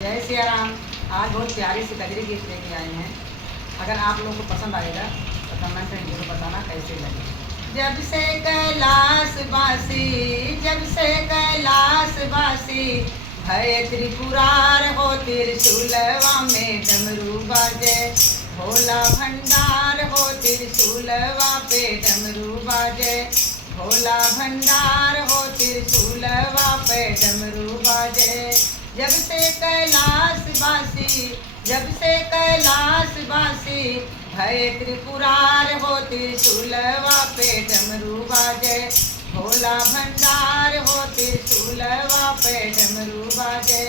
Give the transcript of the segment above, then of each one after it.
जय सिया राम। आज बहुत प्यारी सी कजरी गीत लेके आए हैं। अगर आप लोग को पसंद आएगा तो कमेंट में जरूर बताना कैसे लगे। जब से कैलाशवासी, जब से कैलाशवासी, भय त्रिपुरार हो त्रिशूलवा में डमरू बाजे। भोला भंडार हो त्रिशूलवा पे डमरू बाजे। भोला भंडार हो त्रिशूलवा पे डमरू बाजे। जब से कैलाशवासी, जब से कैलाशवासी, भय त्रिपुरार हो त्रिशूलवा पे डमरू बाजे। भोला भंडार हो त्रिशूलवा पे डमरू बाजे।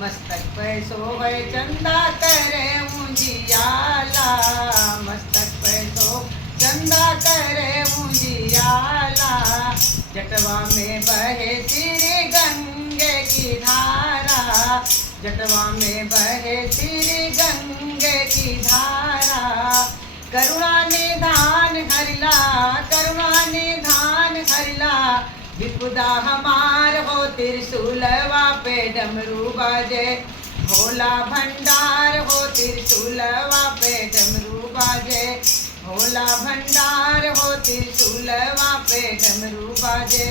मस्तक पे सोहे चंदा करे उजियाला, मस्तक पे सो चंदा करे उजियाला। जटवा में बहे श्री गंगे की धारा, जटवा में बहे श्री गंगे की धारा। करुणा निधान हरिला, करुणा निधान हरिला, विपुदा हमार हो त्रिशूलवा पे डमरू बाजे। भोला भंडार हो त्रिशूलवा पे डमरू बाजे। भोला भंडार हो त्रिशूलवा पे डमरू बाजे।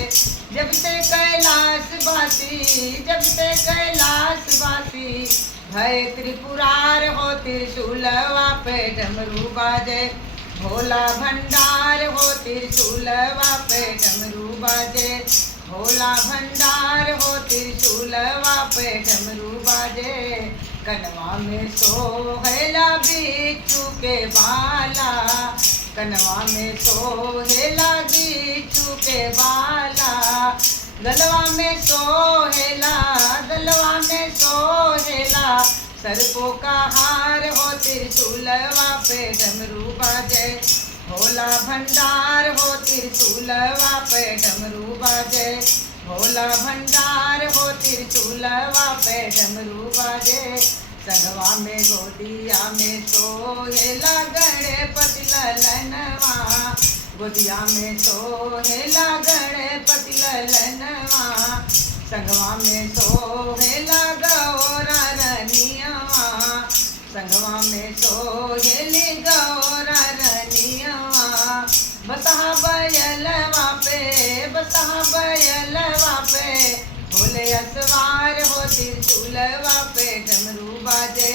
जब से कैलाशवासी, जब से कैलाशवासी, भय त्रिपुरार हो त्रिशूलवा पे डमरू बाजे। भोला भंडार हो त्रिशूलवा पे डमरू बाजे। भोला भंडार हो त्रिशूलवा पे डमरू बाजे। कनवा में सोहेला बिच्छू के बाला, कनवा में सोहेला बिच्छू के बाला। गलवा में सोहेला, गलवा में सोहेला, सर्पों का हार हो त्रिशूलवा पे डमरू बाजे। भोला भंडार हो त्रिशूलवा पे डमरू बाजे। भोला भंडार हो त्रिशूलवा पे डमरू बाजे। संगवा में गोदिया में सोहेला गणपति ललनवा, गोदिया में सोहेला गणपति ललनवा। संगवा में सोहेला गौरा रनियावा, संगवा में सोहेली गौरा रनियावा। बसहा बैलवा पे, बसहा बैलवा पे, भोले असवार हो त्रिशूलवा पे डमरू बाजे।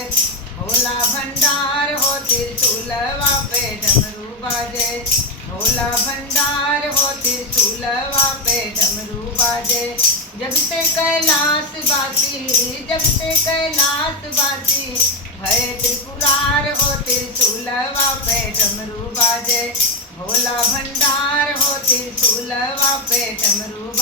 भोला भंडार हो त्रिशूलवा पे डमरू बाजे। भोला भंडार हो त्रिशूलवा पे डमरू बाजे। जब से कैलाशवासी, जब से कैलाशवासी, भय त्रिपुरार हो त्रिशूलवा पे डमरू बाजे। भोला भंडार हो त्रिशूलवा पे डमरू